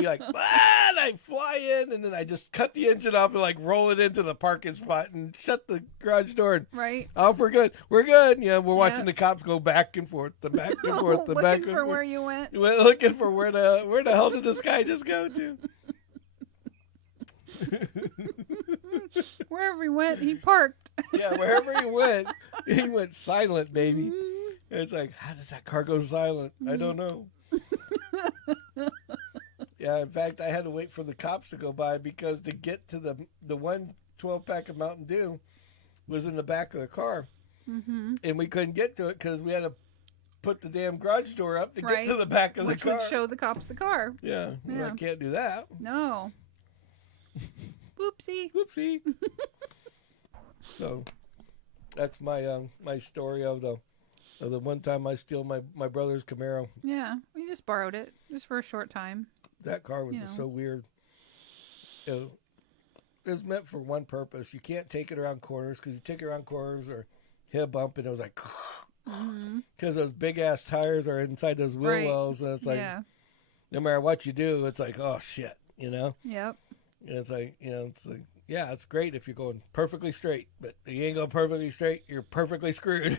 like, I fly in, and then I just cut the engine off and like roll it into the parking spot and shut the garage door. And right. off, we're good. We're good. You know, we're watching the cops go back and forth, the back and forth, the back and forth. Looking for where you went. We're looking for where the hell did this guy just go to? Wherever he went, he parked. Yeah, wherever he went silent, baby. And it's like, how does that car go silent? I don't know. Yeah, in fact, I had to wait for the cops to go by because to get to the one 12-pack of Mountain Dew was in the back of the car. And we couldn't get to it because we had to put the damn garage door up to get to the back of the car. Which would show the cops the car. Yeah. Well, I can't do that. No. Whoopsie. So that's my my story of the one time I steal my brother's Camaro. Yeah, we just borrowed it just for a short time. That car was just so weird. It was meant for one purpose. You can't take it around corners because you take it around corners or hit a bump and it was like because those big ass tires are inside those wheel wells and it's like no matter what you do, it's like, oh shit, you know. Yep. And it's like, you know, it's like, yeah, it's great if you're going perfectly straight, but if you ain't going perfectly straight, you're perfectly screwed.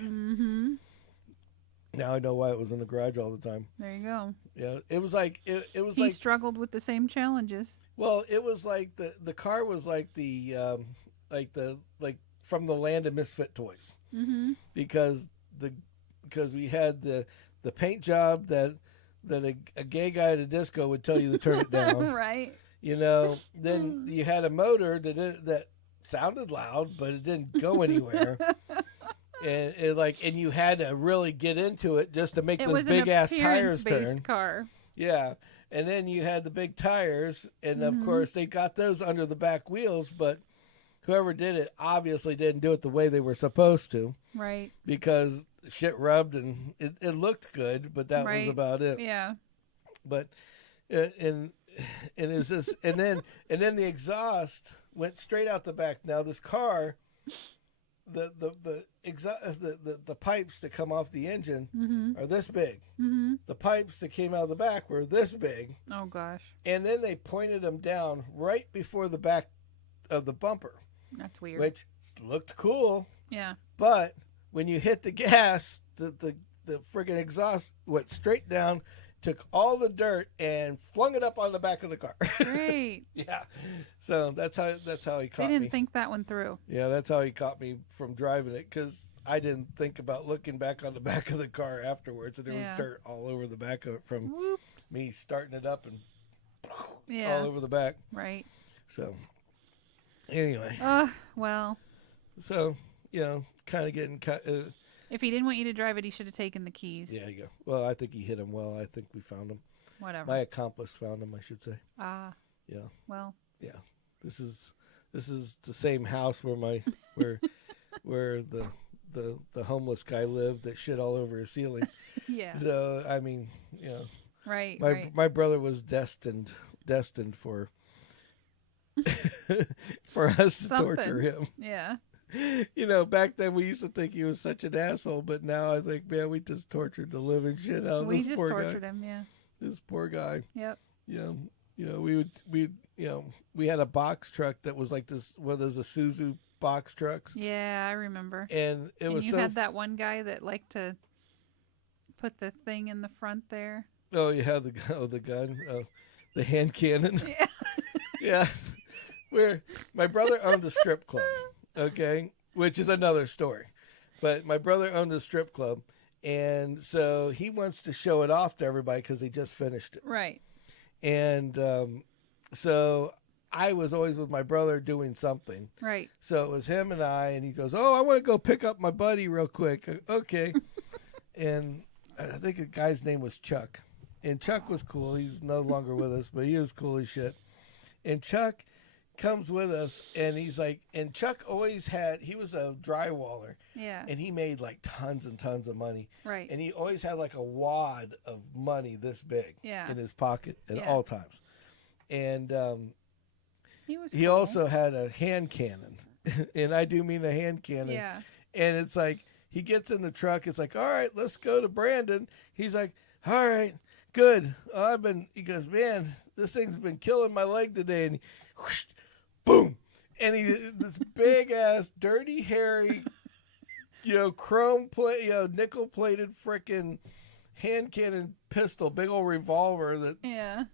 Now I know why it was in the garage all the time. There you go. Yeah, it was like he struggled with the same challenges. Well, it was like the car was like from the land of misfit toys. Because we had the paint job that a gay guy at a disco would tell you to turn it down. Right. You know, then you had a motor that sounded loud, but it didn't go anywhere. And you had to really get into it just to make those big ass tires turn. Car. Yeah, and then you had the big tires, and of course they got those under the back wheels, but whoever did it obviously didn't do it the way they were supposed to. Right. Because shit rubbed and it looked good, but that was about it. Yeah. But and it was just and then the exhaust went straight out the back. Now this car, the pipes that come off the engine are this big. The pipes that came out of the back were this big. Oh gosh. And then they pointed them down right before the back of the bumper. That's weird. Which looked cool. Yeah. But when you hit the gas, the friggin' exhaust went straight down, took all the dirt and flung it up on the back of the car. Great. Yeah. So that's how he caught me. They didn't think that one through. Yeah, that's how he caught me from driving it because I didn't think about looking back on the back of the car afterwards, and there was dirt all over the back of it from me starting it up and all over the back. Right. So anyway. Well. So, you know, kind of getting cut. If he didn't want you to drive it, he should have taken the keys. Yeah, you go. Well, I think he hit him well. I think we found him. Whatever. My accomplice found him, I should say. Yeah. Well. Yeah. This is the same house where where the homeless guy lived that shit all over his ceiling. Yeah. So I mean, you know. Right. My brother was destined for for us to torture him. Yeah. You know, back then we used to think he was such an asshole, but now I think, man, we just tortured the living shit out of this poor guy. We just tortured him, yeah. This poor guy. Yep. You know, we had a box truck that was like this, one of those Isuzu box trucks. Yeah, I remember. And you had that one guy that liked to put the thing in the front there. Oh, you had the gun, the hand cannon. Yeah. Yeah. Where my brother owned a strip club. Okay, which is another story. But my brother owned a strip club, and so he wants to show it off to everybody because he just finished it. Right. And so I was always with my brother doing something. Right. So it was him and I, and he goes, "Oh, I want to go pick up my buddy real quick." Okay. And I think the guy's name was Chuck. And Chuck was cool. He's no longer with us, but he was cool as shit. And Chuck comes with us, and he's like, and Chuck always had, he was a drywaller. Yeah. And he made like tons and tons of money. Right. And he always had like a wad of money this big in his pocket at all times. And he cool. also had a hand cannon. And I do mean a hand cannon. Yeah. And it's like, he gets in the truck. It's like, all right, let's go to Brandon. He's like, all right, good. He goes, man, this thing's been killing my leg today. And he, whoosh, boom. And this big ass, dirty, hairy, chrome plate, nickel plated freaking hand cannon pistol, big old revolver that,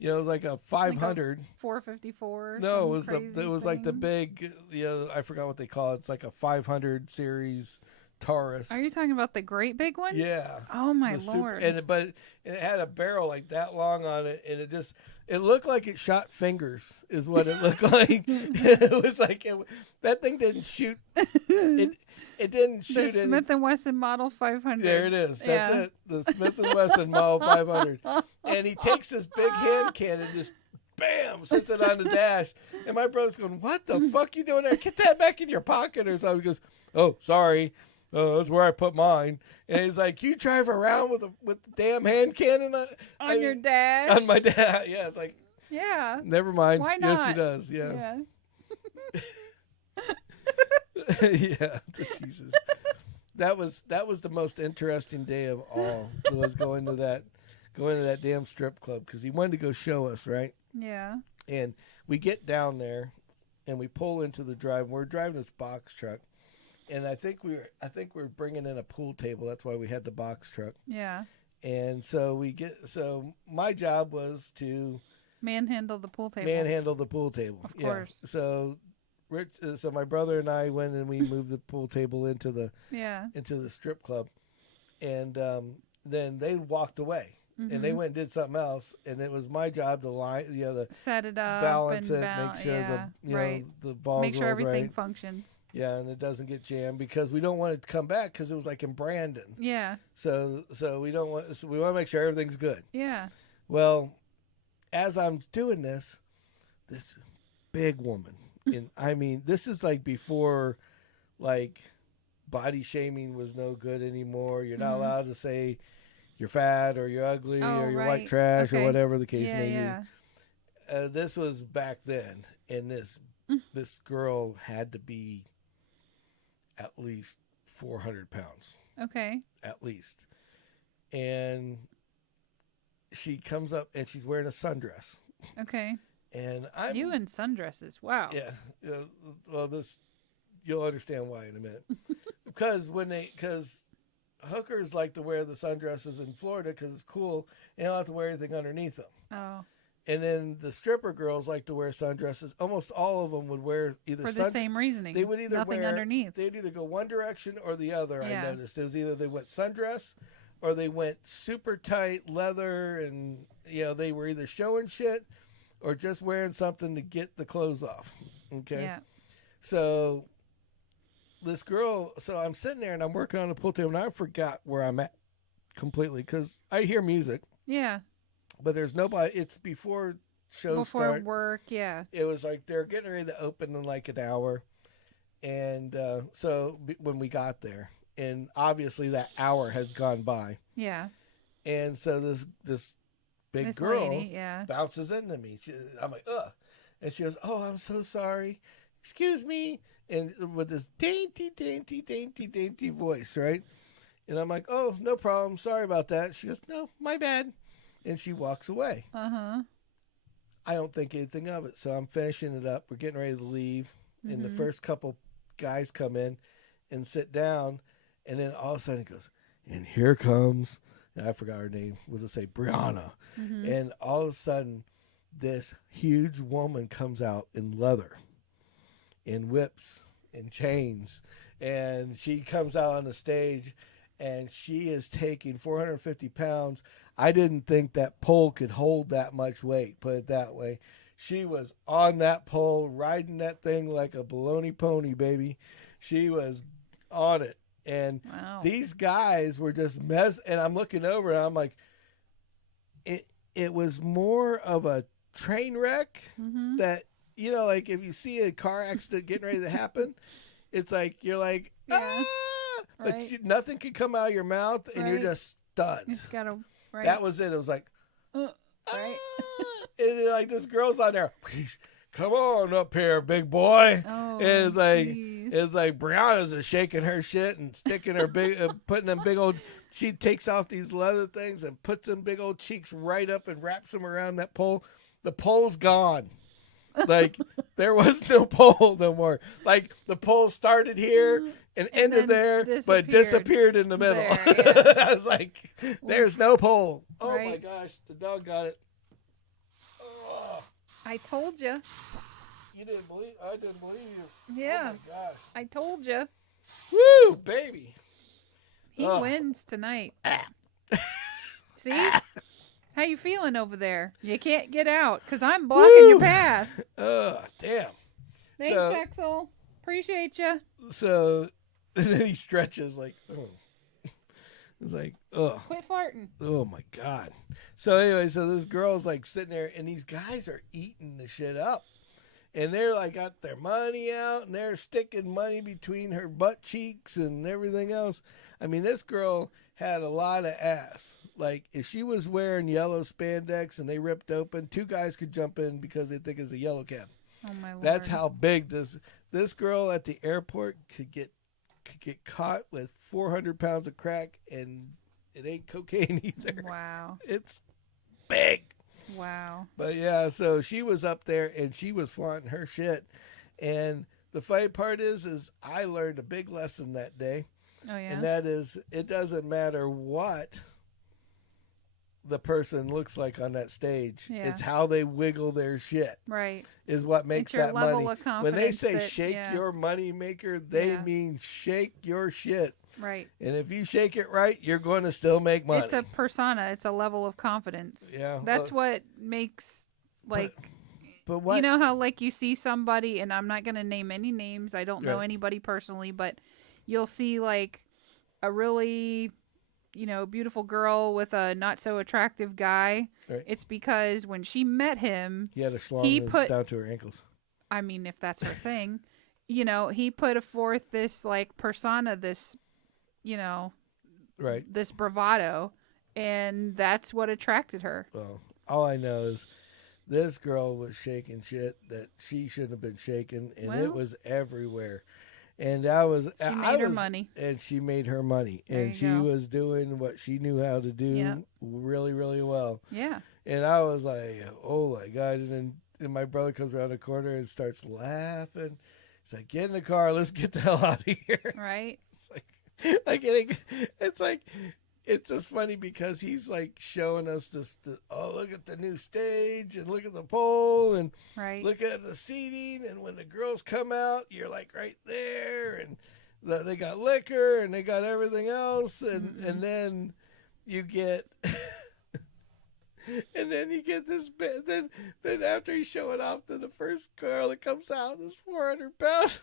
it was like a 500. Like a 454. No, it was like the big, I forgot what they call it. It's like a 500 series Taurus. Are you talking about the great big one? Yeah. Oh my Lord. But it had a barrel like that long on it, and it looked like it shot fingers, is what it looked like. It was like that thing didn't shoot. It didn't shoot. The Smith & Wesson Model 500. There it is. That's it. The Smith & Wesson Model 500. And he takes this big hand cannon, just bam, sits it on the dash. And my brother's going, "What the fuck you doing there? Get that back in your pocket or something." He goes, "Oh, sorry. That's where I put mine." And he's like, "You drive around with the damn hand cannon on your dash?" On my dash. Yeah, it's like, yeah. Never mind. Why not? Yes, he does. Yeah. Yeah. Jesus. That was the most interesting day of all. Was going to that damn strip club because he wanted to go show us, right? Yeah. And we get down there, and we pull into the drive. We're driving this box truck. And I think we're bringing in a pool table. That's why we had the box truck. Yeah. And so my job was to manhandle the pool table. Of course. So so my brother and I went and we moved the pool table into the strip club, and then they walked away. Mm-hmm. And they went and did something else, and it was my job to set it up, balance it, make sure the balls make sure everything right. functions. Yeah, and it doesn't get jammed because we don't want it to come back because it was like in Brandon. Yeah. So we want to make sure everything's good. Yeah. Well, as I'm doing this big woman, and I mean, this is like before, like, body shaming was no good anymore. You're not allowed to say you're fat or you're ugly or you're white trash or whatever the case may be. This was back then, and this girl had to be at least 400 pounds. Okay. At least. And she comes up and she's wearing a sundress. Okay. And you in sundresses. Wow. Yeah. Well, you'll understand why in a minute. Because hookers like to wear the sundresses in Florida because it's cool and they don't have to wear anything underneath them. Oh. And then the stripper girls like to wear sundresses. Almost all of them would wear either for the same reasoning. They would either nothing underneath. They'd either go one direction or the other. Yeah. I noticed it was either they went sundress or they went super tight leather, and they were either showing shit or just wearing something to get the clothes off. Okay. Yeah. So this girl. So I'm sitting there and I'm working on the pool table, and I forgot where I'm at completely because I hear music. Yeah. But there's nobody. It's before shows start. Before work, yeah. It was like they're getting ready to open in like an hour. And so when we got there, and obviously that hour has gone by. Yeah. And so this big girl lady, bounces into me. I'm like, ugh. And she goes, "Oh, I'm so sorry. Excuse me." And with this dainty, dainty, dainty, dainty voice, right? And I'm like, "Oh, no problem. Sorry about that." She goes, "No, my bad." And she walks away. Uh-huh. I don't think anything of it. So I'm finishing it up. We're getting ready to leave. And the first couple guys come in and sit down. And then all of a sudden it goes, "And here comes," and I forgot her name. We'll just say Brianna. Mm-hmm. And all of a sudden this huge woman comes out in leather, in whips, and chains. And she comes out on the stage. And she is taking 450 pounds. I didn't think that pole could hold that much weight, put it that way. She was on that pole, riding that thing like a baloney pony, baby. She was on it. And these guys were just and I'm looking over and I'm like, it was more of a train wreck that, you know, like if you see a car accident getting ready to happen, it's like, you're like, but nothing could come out of your mouth and you're just stunned. You just gotta, That was it. It was like, right. And like this girl's on there. Come on up here, big boy. Oh, and geez. it's like Brianna's is shaking her shit and sticking her big, putting them big old. She takes off these leather things and puts them big old cheeks right up and wraps them around that pole. The pole's gone. Like there was no pole no more. Like the pole started here and ended there, but disappeared in the middle. There, I was like, "There's no pole." Oh my gosh, the dog got it. Oh. I told you. You didn't believe? I didn't believe you. Yeah. Oh my gosh. I told you. Woo, baby. He wins tonight. See? How you feeling over there? You can't get out because I'm blocking your path. Damn. Thanks, Axel. Appreciate you. So, and then he stretches like, it's like, Quit farting. Oh my God. So anyway, so this girl's like sitting there and these guys are eating the shit up. And they're like got their money out and they're sticking money between her butt cheeks and everything else. I mean, this girl had a lot of ass. Like if she was wearing yellow spandex and they ripped open, 2 guys could jump in because they think it's a yellow cab. Oh my Lord. That's how big this girl at the airport could get caught with 400 pounds of crack, and it ain't cocaine either. Wow. It's big. Wow. But yeah, so she was up there and she was flaunting her shit. And the funny part is I learned a big lesson that day. Oh yeah. And that is, it doesn't matter what the person looks like on that stage. Yeah. It's how they wiggle their shit. Right. Is what makes that money. When they say shake your money maker, they mean shake your shit. Right. And if you shake it right, you're going to still make money. It's a persona. It's a level of confidence. Yeah. That's what makes, like, but what? You know how, like, you see somebody, and I'm not going to name any names. I don't know anybody personally, but you'll see, like, a really, you know, beautiful girl with a not so attractive guy. Right. It's because when she met him, he had a schlong down to her ankles. I mean, if that's her thing, you know, he put forth this, like, persona, this, you know, this bravado, and that's what attracted her. Well, all I know is this girl was shaking shit that she shouldn't have been shaking, and it was everywhere. And she made her money. And she made her money. And she was doing what she knew how to do really, really well. Yeah. And I was like, oh my God. And then my brother comes around the corner and starts laughing. He's like, get in the car, let's get the hell out of here. Right. It's like it's just funny because he's like showing us this. Look at the new stage and look at the pole and look at the seating, and when the girls come out, you're like right there, and they got liquor and they got everything else, and then you get. And then you get this bit. Then after he's showing off to the first girl that comes out is 400 pounds.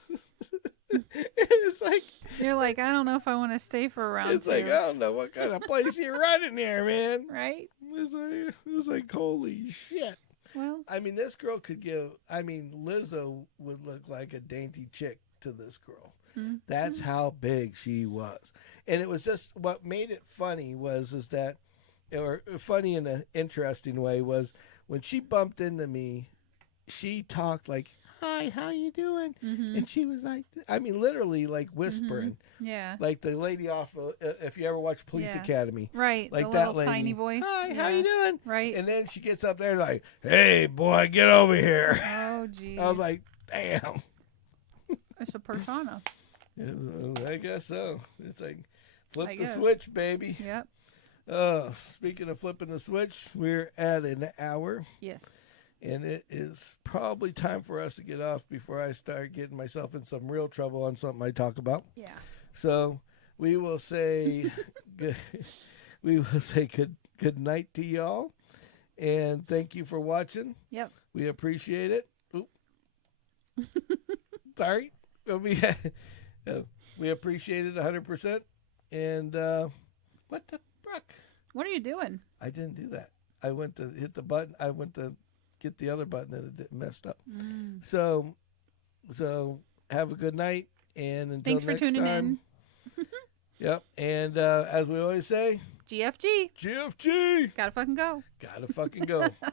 It's like you're like, I don't know if I want to stay for a round. It's like, I don't know what kind of place you're running here, man. Right? It's like holy shit. Well, I mean, this girl could give. I mean, Lizzo would look like a dainty chick to this girl. Mm-hmm. That's how big she was, and it was just what made it funny is that. Or funny in an interesting way was when she bumped into me, she talked like, hi, how you doing? Mm-hmm. And she was like, I mean, literally like whispering. Mm-hmm. Yeah. Like the lady off of, if you ever watch Police Academy. Right. Like the that lady. Tiny voice. Hi, how you doing? Right. And then she gets up there and like, hey, boy, get over here. Oh, geez. I was like, damn. It's a persona. I guess so. It's like, flip the switch, baby. Yep. Speaking of flipping the switch, we're at an hour. Yes. And it is probably time for us to get off before I start getting myself in some real trouble on something I talk about. Yeah. So we will say good night to y'all. And thank you for watching. Yep. We appreciate it. Oop. Sorry. We appreciate it 100%. And what the fuck? What are you doing? I didn't do that. I went to hit the button. I went to get the other button and it messed up. So have a good night. And until Thanks for next tuning time. in. Yep. And as we always say, GFG. GFG. Gotta fucking go. Gotta fucking go.